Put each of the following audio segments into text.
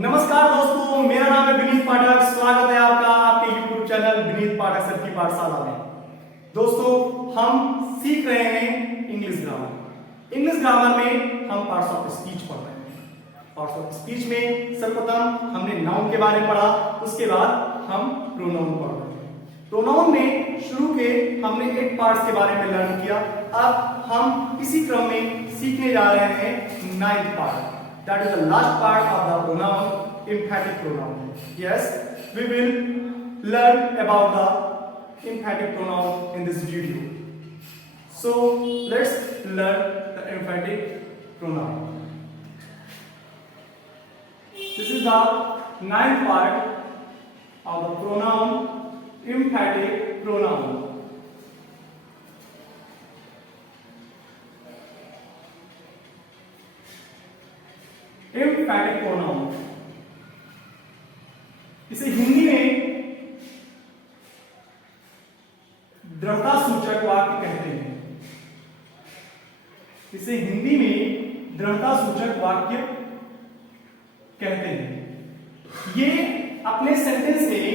नमस्कार दोस्तों, मेरा नाम है विनीत पाठक। स्वागत है आपका आपके YouTube चैनल विनीत पाठक सर की पाठशाला में। दोस्तों, हम सीख रहे हैं इंग्लिश ग्रामर। इंग्लिश ग्रामर में हम पार्ट्स ऑफ स्पीच पढ़ रहे हैं। पार्ट्स ऑफ स्पीच में सर्वप्रथम हमने नाउन के बारे में पढ़ा, उसके बाद हम प्रोनाउन पढ़ रहे हैं। प्रोनाउन में शुरू के हमने एक पार्ट्स के बारे में लर्न किया। अब हम इसी क्रम में सीखने जा रहे हैं ninth part. That is the last part of the pronoun, emphatic pronoun. Yes, we will learn about the emphatic pronoun in this video. So let's learn the emphatic pronoun. This is the ninth part of the pronoun, emphatic pronoun. एम्फैटिक pronoun, इसे हिंदी में दृढ़ता सूचक वाक्य कहते हैं। इसे हिंदी में दृढ़ता सूचक वाक्य कहते हैं। ये अपने सेंटेंस में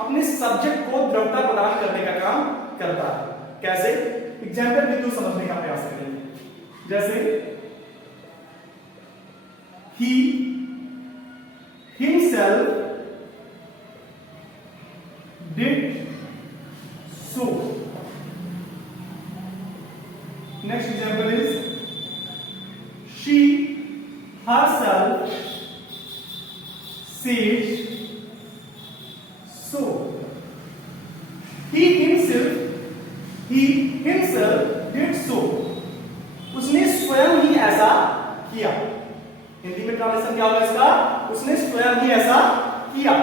अपने सब्जेक्ट को दृढ़ता प्रदान करने का काम करता है। कैसे? एग्जाम्पल बिंदु समझने का प्रयास करेंगे। जैसे he himself did so. Next example is she herself said so. He himself did so. उसने स्वयं ही ऐसा किया। हिंदी में ट्रांसलेशन क्या होगा इसका? उसने स्वयं ही ऐसा किया।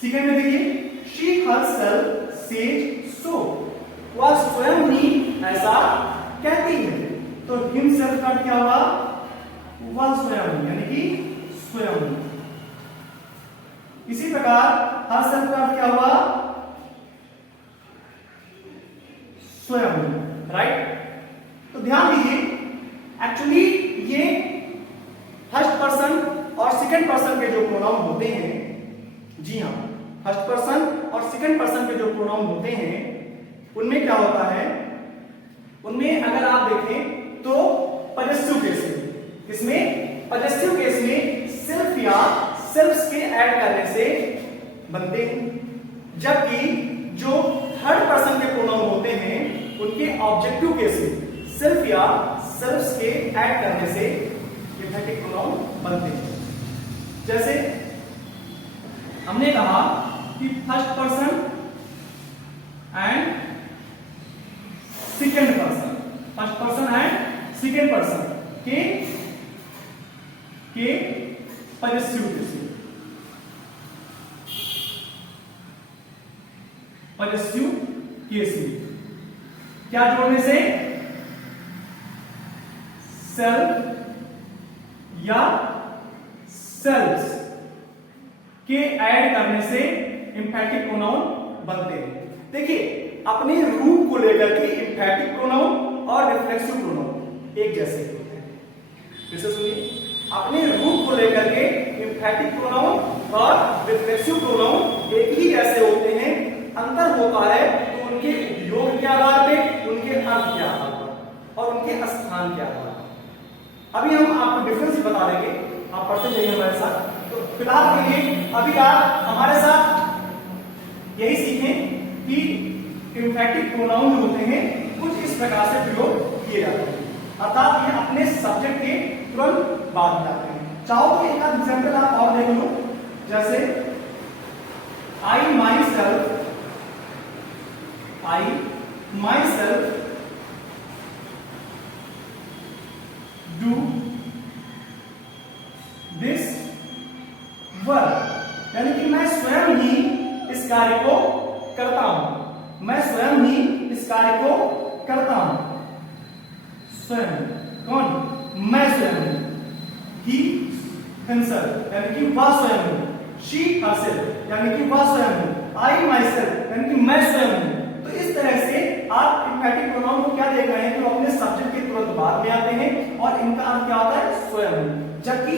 सेकंड में देखिए, she herself said so. वह स्वयं ही ऐसा कहती है। तो himself का क्या होगा? वह स्वयं, यानी कि स्वयं। इसी प्रकार herself का क्या होगा? स्वयं, राइट? तो ध्यान दीजिए, एक्चुअली ये फर्स्ट पर्सन और सेकंड पर्सन के जो प्रोनाउन होते हैं, जी हाँ, फर्स्ट पर्सन और सेकंड पर्सन के जो प्रोनाउन होते हैं उनमें क्या होता है, उनमें अगर आप देखें तो पजेसिव केस में, इसमें पजेसिव केस में सेल्फ या सेल्फ्स के ऐड करने से बनते हैं। जबकि जो थर्ड पर्सन के प्रोनाउन होते हैं उनके ऑब्जेक्टिव केस में सेल्फ या सेल्फ्स के ऐड करने से एम्फैटिक प्रोनाउन बनते हैं। जैसे हमने कहा कि first person and second person, first person and second person के पजेसिव केस में, पजेसिव केस में क्या जोड़ने से? सेल्फ या सेल्फ्स के ऐड करने से एम्फैटिक प्रोनाउन बनते हैं। देखिए, अपने रूप को लेकर के एम्फैटिक प्रोनाउन और रिफ्लेक्सिव प्रोनाउन एक जैसे होते हैं। फिर से सुनिए, अपने रूप को लेकर के एम्फैटिक प्रोनाउन और रिफ्लेक्सिव प्रोनाउन एक ही जैसे होते हैं। अंतर होता है तो उनके उपयोग के आधार पे, उनके अर्थ के आधार पर और उनके स्थान के आधार पर। अभी हम आपको डिफरेंस बता देंगे, आप पढ़ते जाइए हमारे साथ। तो फिलहाल के लिए अभी आप हमारे साथ यही सीखें कि एम्फैटिक प्रोनाउन होते हैं कुछ इस प्रकार से प्रयोग किए जाते हैं, अर्थात ये अपने सब्जेक्ट के तुरंत बाद में आते हैं। चाहो तो एक आध एग्जाम्पल आप और देख लो। जैसे I myself do this work, यानी कि मैं स्वयं ही इस कार्य को करता हूं। मैं स्वयं ही इस कार्य को करता हूं। स्वयं कौन? मैं स्वयं हूं। He himself, यानी कि वह स्वयं हूं। She herself, यानी कि वह स्वयं हूं। I myself, यानी कि मैं स्वयं हूं। तो इस तरह से आप एम्फैटिक प्रोनाउन को क्या देख रहे हैं कि वो अपने सब्जेक्ट के तुरंत बाद में आते हैं और इनका अर्थ क्या होता है? स्वयं। जबकि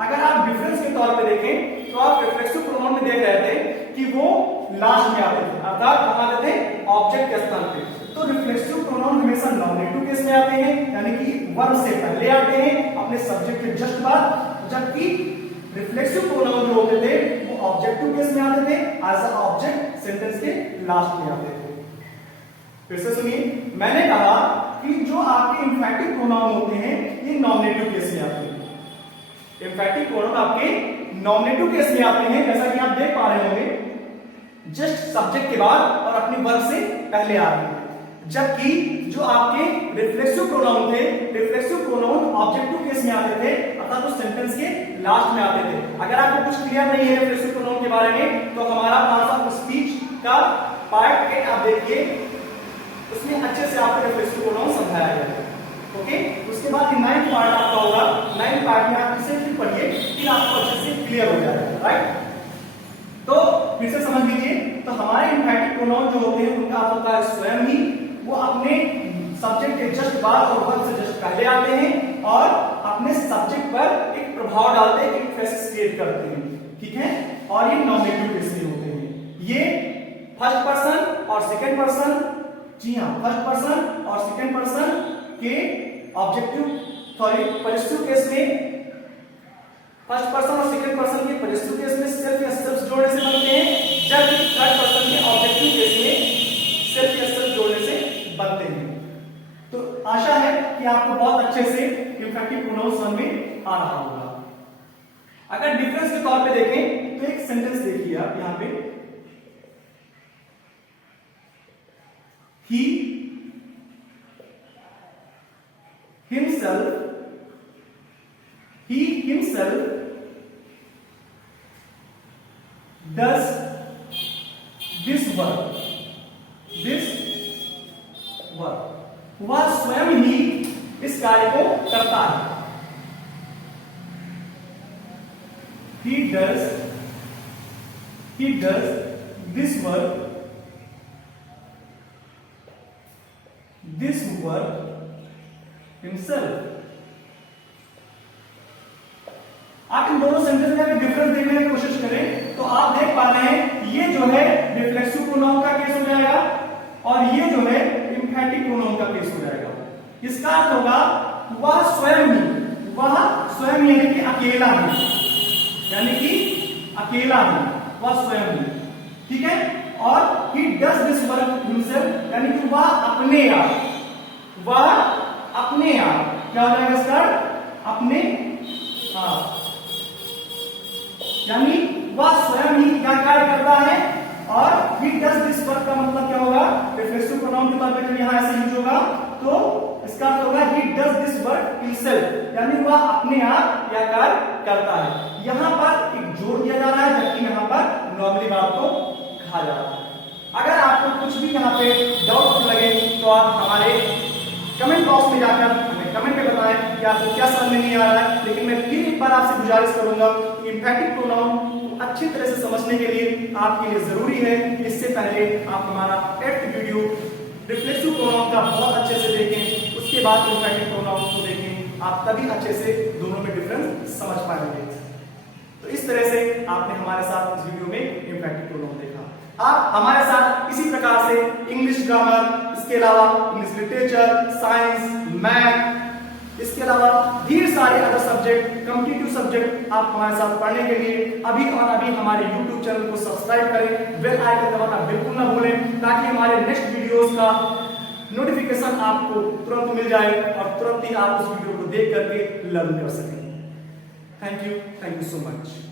अगर आप डिफरेंस के तौर पे देखें तो आप रिफ्लेक्सिव प्रोनाउन में देख रहे थे कि वो लास्ट में आते थे, अर्थात कहां आते थे? ऑब्जेक्ट के स्थान पे। तो रिफ्लेक्सिव प्रोनाउन हमेशा नॉमिनेटिव केस में आते हैं, यानी कि वर्ब से पहले आते हैं अपने सब्जेक्ट के जस्ट बाद, जबकि रिफ्लेक्सिव प्रोनाउन जो होते थे वो ऑब्जेक्टिव केस में आते थे, एज अ ऑब्जेक्ट सेंटेंस के लास्ट में आते थे। फिर से सुनिए, मैंने कहा कि जो आपके इंफैटिक प्रोनाउन होते हैं ये नॉमिनेटिव केस में आते हैं। इंफैटिक प्रोनाउन आपके नॉमिनेटिव केस में आते हैं, जैसा कि आप देख पा रहे होंगे, जस्ट सब्जेक्ट के बाद और अपनी वर्ब से पहले आ रहे हैं। जबकि जो आपके रिफ्लेक्सिव प्रोनाउन थे, रिफ्लेक्सिव प्रोनाउन ऑब्जेक्टिव केस में आते थे, अर्थात तो सेंटेंस के लास्ट में आते थे। अगर आपको कुछ क्लियर नहीं है रिफ्लेक्सिव प्रोनाउन के बारे में तो हमारा पार्ट ऑफ स्पीच का पार्ट 8 आप देखिए, उसमें अच्छे से आपको रिफ्लेक्सिव प्रोनाउन समझाया गया है। ओके, उसके बाद 9th पार्ट आपका होगा, 9th पार्ट में आप इसे फिर पढ़िए, फिर आपको अच्छे से क्लियर हो जाएगा। राइट, तो फिर से समझ लीजिए, तो हमारे इंफैटिक प्रोनाउन जो होते हैं उनका होता है स्वयं ही, वो अपने सब्जेक्ट के जस्ट बाद और वर्ब से जस्ट पहले आते हैं और अपने सब्जेक्ट पर एक प्रभाव डालते हैं, एक इफेक्ट क्रिएट करते हैं। ठीक है, और ये नॉमिनेटिव केस में होते हैं। ये फर्स्ट पर्सन और सेकंड पर्सन, जी हाँ, फर्स्ट पर्सन और सेकंड पर्सन के ऑब्जेक्टिव सॉरी पॉजिटिव केस में, फर्स्ट पर्सन और सेकंड पर्सन के पॉजिटिव केस में सेल्फ या सेल्फ जोड़ने से बनते हैं, जबकि थर्ड पर्सन के ऑब्जेक्टिव केस में सेल्फ या सेल्फ जोड़ने से बनते हैं। तो आशा है कि आपको बहुत अच्छे से इंफैक्टिव प्रोनाउन समझ में आ रहा होगा। अगर डिफरेंस के तौर पे देखें तो एक सेंटेंस देखिए आप यहां पे, he himself does this work, वह स्वयं ही इस कार्य को करता है। he does this work himself। आप इन दोनों सेंटेंस में डिफरेंस देखने की कोशिश करें तो आप देख पा रहे हैं ये जो है रिफ्लेक्सिव प्रोनाउन का केस हो जाएगा और ये जो है इंफैटिक प्रोनाउन का केस हो जाएगा। इसका अर्थ होगा वह स्वयं यानी कि अकेला है, वह स्वयं ही। ठीक है, और he does this work himself यानी कि वह अपने आप क्या हो जाएगा इसका अपने आप, यानी वह स्वयं ही क्या कार्य करता है। और he does this work का मतलब क्या होगा? रिफ्लेक्सिव प्रोनाउन के तौर पे जब यहां ऐसे यूज होगा तो इसका अर्थ होगा he does this work himself, यानी वह अपने आप यह कार्य करता है। यहां पर एक जोड़ दिया जा रहा है, जबकि यहां पर नॉर्मली बात को कहा जा रहा है। अगर आपको कुछ भी यहाँ पे डाउट लगे तो आप हमारे कमेंट बॉक्स में जाकर हमें कमेंट में बताएं कि आपको क्या समझ में नहीं आ रहा है। लेकिन मैं फिर एक बार आपसे गुजारिश करूंगा कि इंफैटिक प्रोनाउन अच्छी तरह से समझने के लिए आपके लिए जरूरी है कि इससे पहले आप हमारा 8th वीडियो रिफ्लेक्सिव प्रोनाउन का बहुत अच्छे से देखें, उसके बाद इंफैटिक प्रोनाउन को देखें, आप तभी अच्छे से दोनों में डिफरेंस समझ पाएंगे। तो इस तरह से आपने हमारे साथ इस वीडियो में इंफैक्टिव प्रोनाउन देखा। आप हमारे साथ इसी प्रकार से इंग्लिश ग्रामर, इसके अलावा इंग्लिश लिटरेचर, साइंस, मैथ, इसके अलावा ढेर सारे अदर सब्जेक्ट, कॉम्पिटिटिव सब्जेक्ट आप हमारे साथ पढ़ने के लिए अभी और अभी हमारे YouTube चैनल को सब्सक्राइब करें, बेल आइकन दबाना बिल्कुल ना भूलें, ताकि हमारे नेक्स्ट वीडियोस का नोटिफिकेशन आपको तुरंत मिल जाए और तुरंत ही आप उस वीडियो को देख करके लर्न कर सकें। Thank you so much.